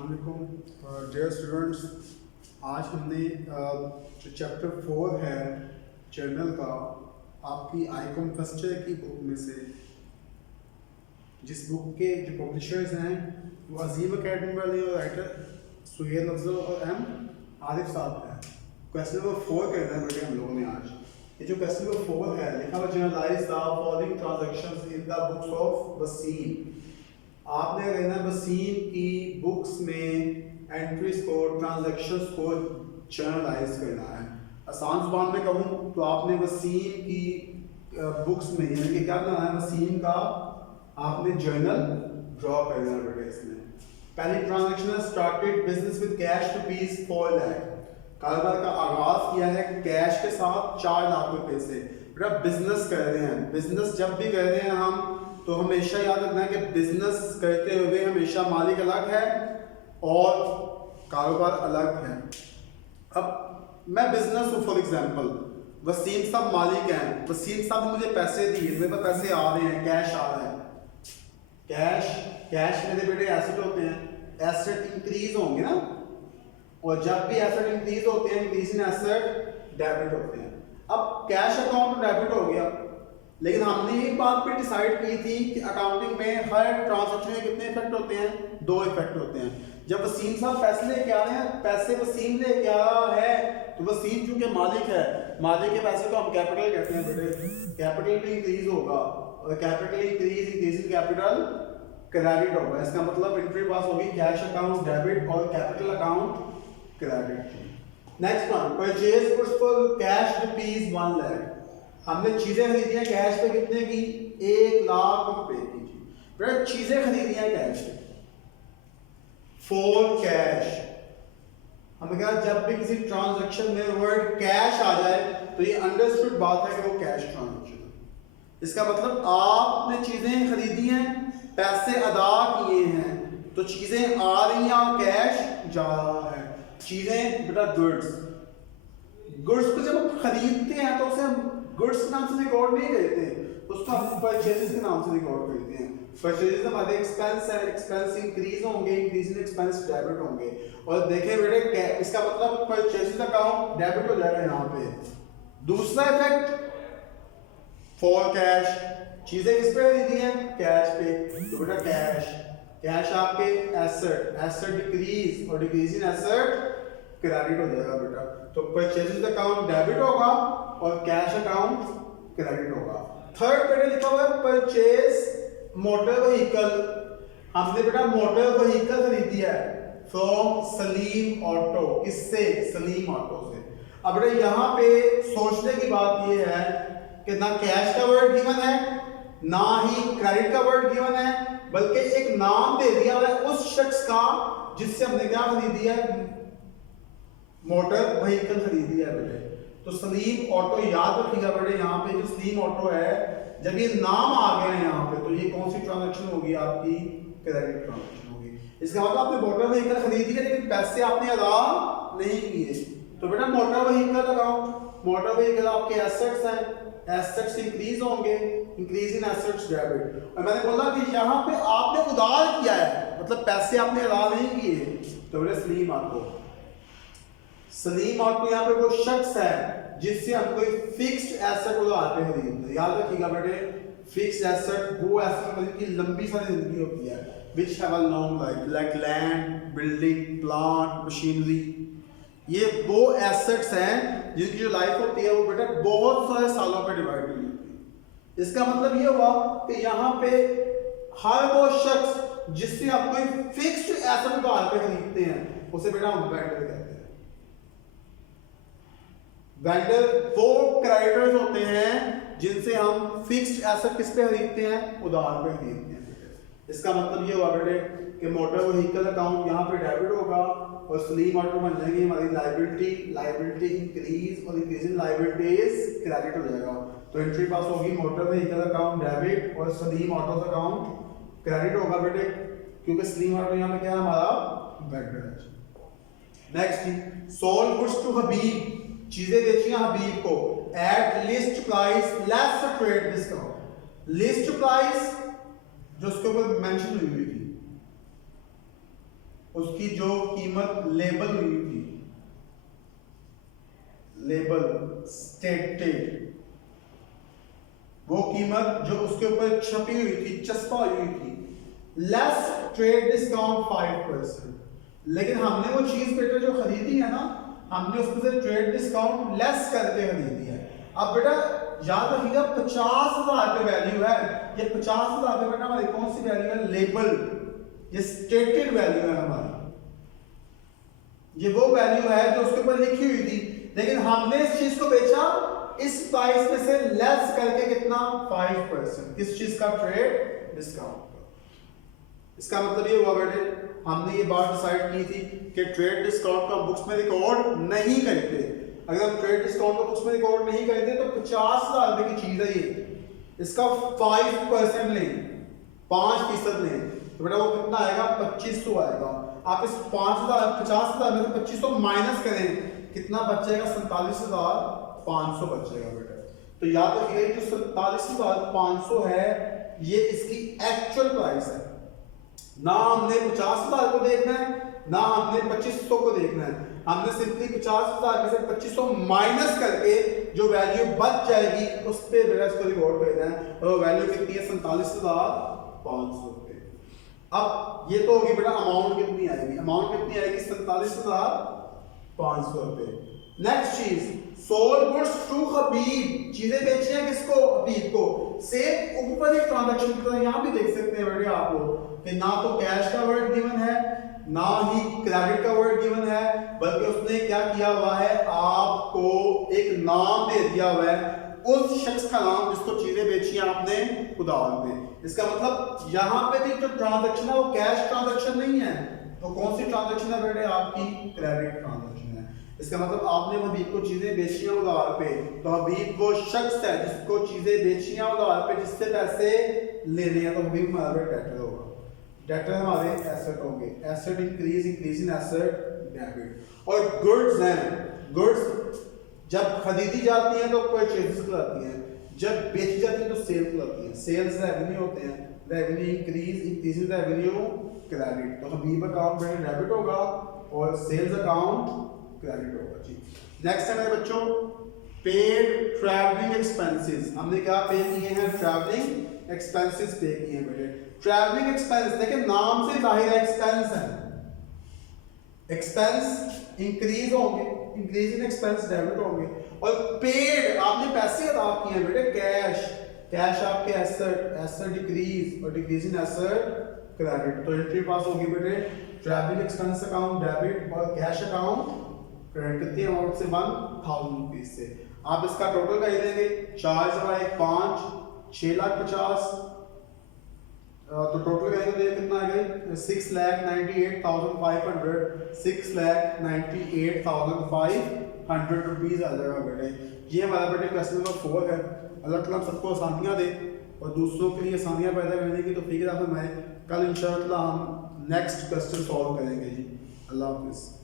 अस्सलामुअलैकुम dear students. आज हमने जो चैप्टर 4 है जर्नल का, आपकी आईकॉम फर्स्ट ईयर की बुक में से, जिस बुक के जो पब्लिशर्स हैं वो अजीम अकेडमी वाले और राइटर सुहेल अफजल और एम आरिफ साहब हैं। क्वेश्चन नंबर 4 करना है बेटे हम लोगों ने आज। ये जो क्वेश्चन नंबर 4 है, लिखा हुआ journalize the following transactions in the books of Wasim. आपने लेना वसीम की बुक्स में एंट्रीज को, ट्रांजैक्शंस को जर्नलाइज करना है। आसान जुबान में कहूँ तो आपने वसीम की बुक्स में, यानी कि क्या करना है, वसीम का आपने जर्नल ड्रॉ करना है बेटे। इसमें पहली ट्रांजैक्शन है started business with cash ₹4 lakh. कारोबार का आगाज किया है कैश के साथ 4 लाख रुपए से। बेटा बिजनेस कर रहे हैं, बिजनेस जब भी कर रहे हैं हम तो हमेशा याद रखना है कि बिजनेस करते हुए हमेशा मालिक अलग है और कारोबार अलग है। अब मैं बिजनेस हूँ, फॉर एग्जांपल वसीम साहब मालिक हैं, वसीम साहब ने मुझे पैसे दिए, मेरे पास पैसे आ रहे हैं, कैश आ रहा है। कैश मेरे बेटे एसेट होते हैं, एसेट इंक्रीज होंगे ना, और जब भी एसेट इंक्रीज होते हैं, इंक्रीज इन एसेट डेबिट होते हैं। अब कैश अकाउंट डेबिट हो गया, लेकिन हमने एक बात पे डिसाइड की थी कि अकाउंटिंग में हर ट्रांजैक्शन में कितने इफेक्ट होते हैं, 2 इफेक्ट होते हैं। जब वसीम साहब पैसे लेके आ रहे हैं, पैसे वसीम लेके आ रहा है, तो वसीम चूंकि मालिक है, मालिक के पैसे को हम कैपिटल कहते हैं बेटे। कैपिटल भी इंक्रीज होगा और capital increase in capital credit होगा। इसका मतलब एंट्री पास होगी कैश अकाउंट डेबिट और capital account credit. Next one, purchase goods for cash ₹1 lakh. हमने चीजें खरीदी हैं कैश पे, कितने की, 1 लाख रुपए की। फिर चीजें खरीदी हैं कैश पे, फॉर कैश। हमने कहा जब भी किसी ट्रांजैक्शन में वर्ड कैश आ जाए तो ये अंडरस्टूड बात है कि वो कैश ट्रांजैक्शन है। इसका मतलब आपने चीजें खरीदी हैं, पैसे अदा किए हैं, तो चीजें आ रही हैं और कैश जा रहा है। चीजें बेटा गुड्स को जब हम खरीदते हैं तो उसे हम गुड्स के नाम से रिकॉर्ड नहीं करते, उसको हम परचेजेस के नाम से रिकॉर्ड करते हैं। परचेजेस हमारे एक्सपेंस है, एक्सपेंस इंक्रीज होंगे, इंक्रीज इन एक्सपेंस डेबिट होंगे। और देखें बेटे इसका मतलब परचेजेस अकाउंट डेबिट हो जाएगा यहाँ पे। दूसरा इफेक्ट फॉर कैश, चीजें किस पे खरीदी हैं, कैश पे, तो बेटा कैश आपके एसेट डिक्रीज और डिक्रीज इन एसेट क्रेडिट हो जाएगा बेटा। तो परचेजेस अकाउंट डेबिट होगा और कैश अकाउंट क्रेडिट होगा। थर्ड बेटा लिखा हुआ है परचेज मोटर व्हीकल। हमने बेटा मोटर व्हीकल खरीदी है फ्रॉम सलीम ऑटो। किससे, सलीम ऑटो से। अब बेटा यहाँ पे सोचने की बात ये है कि ना कैश का वर्ड गिवन है, ना ही क्रेडिट का वर्ड गिवन है, बल्कि एक नाम दे दिया है उस शख्स का जिससे हमने क्या खरीदी है, मोटर व्हीकल खरीदी है बेटे। तो सलीम ऑटो याद रखिएगा बेटे, यहाँ पे जो सलीम ऑटो है, जब ये नाम आ गया है यहाँ पे, तो ये कौन सी ट्रांजैक्शन होगी, आपकी क्रेडिट ट्रांजैक्शन होगी। इसका मतलब आपने मोटर व्हीकल खरीदी है लेकिन पैसे आपने अदा नहीं किए, तो बेटा motor vehicle account, motor vehicle आपके एसेट्स हैं, एसेट्स इंक्रीज होंगे, इंक्रीज इन एसेट्स डेबिट। और मैंने बोला कि यहाँ पे आपने उधार किया है, मतलब पैसे आपने अदा नहीं किए, तो बेटा सलीम ऑटो यहाँ पे वो शख्स है जिससे हम कोई फिक्स्ड एसेट उधार पे खरीदते हैं। याद रखिएगा बेटे, फिक्स्ड एसेट वो एसेट जिनकी लंबी सारी जिंदगी होती है, which have a long life, like land, building, plant, machinery। ये वो एसेट्स हैं जिनकी जो लाइफ होती है वो बेटा बहुत सारे सालों पे डिवाइड हुई होती है। इसका मतलब ये हुआ कि यहाँ पे हर वो शख्स जिससे आप कोई फिक्स्ड एसेट उधार पे खरीदते हैं उसे बेटा हम वेंडर कहते हैं। वेंडर वो क्रेडिटर्स होते हैं जिनसे हम फिक्स्ड एसेट किस पे खरीदते हैं, उधार पे खरीदते हैं। इसका मतलब ये हुआ बेटे कि मोटर व्हीकल अकाउंट यहाँ पे डेबिट होगा और सलीम ऑटो बन जाएंगे हमारी लायबिलिटी इंक्रीज और इंक्रीज इन लायबिलिटीज क्रेडिट हो जाएगा। तो एंट्री पास होगी मोटर व्हीकल अकाउंट डेबिट और सलीम ऑटो अकाउंट क्रेडिट होगा बेटे, क्योंकि सलीम ऑटो यहाँ पे क्या है, हमारा वेंडर है। नेक्स्ट, सोल्ड गुड्स टू हबीब, चीजें बेची हबीब को at least price less trade discount. List price जो उसके ऊपर मेंशन हुई थी उसकी जो कीमत लेबल हुई थी, लेबल स्टेटेड, वो कीमत जो उसके ऊपर छपी हुई थी, चस्पा हुई थी, लेस ट्रेड डिस्काउंट 5%। लेकिन हमने वो चीज बेटा जो खरीदी है ना, हमने उसमें से ट्रेड डिस्काउंट लेस करके खरीदी है। अब बेटा याद रखिएगा 50,000 का वैल्यू है, ये 50,000 का बेटा हमारी कौन सी वैल्यू है, लेबल, ये स्टेटेड वैल्यू है हमारी, ये वो वैल्यू है जो उसके ऊपर लिखी हुई थी, लेकिन हमने इस चीज को बेचा इस प्राइस में से लेस करके कितना, 5%। किस चीज का, ट्रेड डिस्काउंट का। इसका मतलब ये हुआ बेटे हमने ये बात डिसाइड की थी कि ट्रेड डिस्काउंट को बुक्स में रिकॉर्ड नहीं करते। अगर हम ट्रेड डिस्काउंट को बुक्स में रिकॉर्ड नहीं करते तो 50,000 रुपए की चीज है ये, इसका 5% लें, 5% लें, तो बेटा वो कितना आएगा, 2500 आएगा। आप इस 50,000 में से 2500 माइनस करें, कितना बचेगा, 47,500 बचेगा बेटा। तो याद रखिएगा ये जो 47,500 है ये इसकी एक्चुअल प्राइस है, ना हमने 50,000 को देखना है ना हमने 2500 को देखना है, हमने सिंपली 50,000 में से 2500 माइनस करके जो वैल्यू बच जाएगी उस पे बेटा इसको रिकॉर्ड करना है, और वो वैल्यू कितनी है, 47,500 रुपए। अब ये तो होगी बेटा अमाउंट कितनी आएगी, अमाउंट कितनी आएगी, 47,500 रुपए। नेक्स्ट चीज, सोल्ड गुड्स टू हबीब, चीजें बेची हैं किसको, हबीब को। सेम ऊपर एक ट्रांजैक्शन की तरह यहां भी देख सकते हैं बेटे आप लोग कि ना तो कैश का वर्ड गिवन है ना ही क्रेडिट का वर्ड गिवन है, बल्कि उसने क्या किया हुआ है, आपको एक नाम दे दिया हुआ है, उस शख्स का नाम जिसको चीजें बेची आपने उधार पे। इसका मतलब यहाँ पे भी जो ट्रांजैक्शन है वो कैश ट्रांजैक्शन नहीं है, तो कौन सी ट्रांजैक्शन है बेटे, आपकी क्रेडिट ट्रांजैक्शन है। इसका मतलब आपने हबीब को चीजें बेची हैं उधार पे, तो हबीब वो शख्स है जिसको चीजें बेची हैं उधार पे, जिससे पैसे लेने हैं, तो हबीब हमारा डेटर होगा। डेटर हमारे एसेट होंगे, asset increase in asset debit. और गुड्स हैं, गुड्स जब खरीदी जाती हैं तो परचेजेस कहलाती हैं, जब बेची जाती है तो सेल कहलाती है। सेल्स रेवेन्यू होते हैं, revenue increase in revenue credit, तो हबीब अकाउंट में डेबिट होगा और सेल्स अकाउंट क्रेडिट होगा जी। नेक्स्ट है मेरे बच्चों, पेड ट्रैवलिंग एक्सपेंसेस, हमने क्या पे किए हैं, ट्रैवलिंग एक्सपेंसेस पे किए हैं बेटे। ट्रैवलिंग एक्सपेंस देखिए नाम से जाहिर है एक्सपेंस है, एक्सपेंस इंक्रीज होंगे, इंक्रीज इन एक्सपेंस डेबिट होंगे, और पेड आपने पैसे अदा किए हैं बेटे, कैश, कैश आपके एसेट, एसेट डिक्रीज और डिक्रीज इन एसेट क्रेडिट, तो एंट्री पास होगी बेटे ट्रैवलिंग एक्सपेंस अकाउंट डेबिट और कैश अकाउंट क्रेडिट। कितनी अमाउंट से, 1000 रुपीज से। आप इसका टोटल कर देंगे, 4 × 5 6,50,000, तो टोटल करेंगे तो कितना आएगा, 6,98,500, 6,98,500 रुपीज आ जाएगा बेटे। ये हमारा बेटे क्वेश्चन नंबर 4 है। अल्लाह ताला सबको आसानियाँ दे और दूसरों के लिए आसानियाँ पैदा करने की तौफीक अता फरमाए। कल इंशाअल्लाह हम नेक्स्ट क्वेश्चन सॉल्व करेंगे जी। अल्लाह हाफिज़।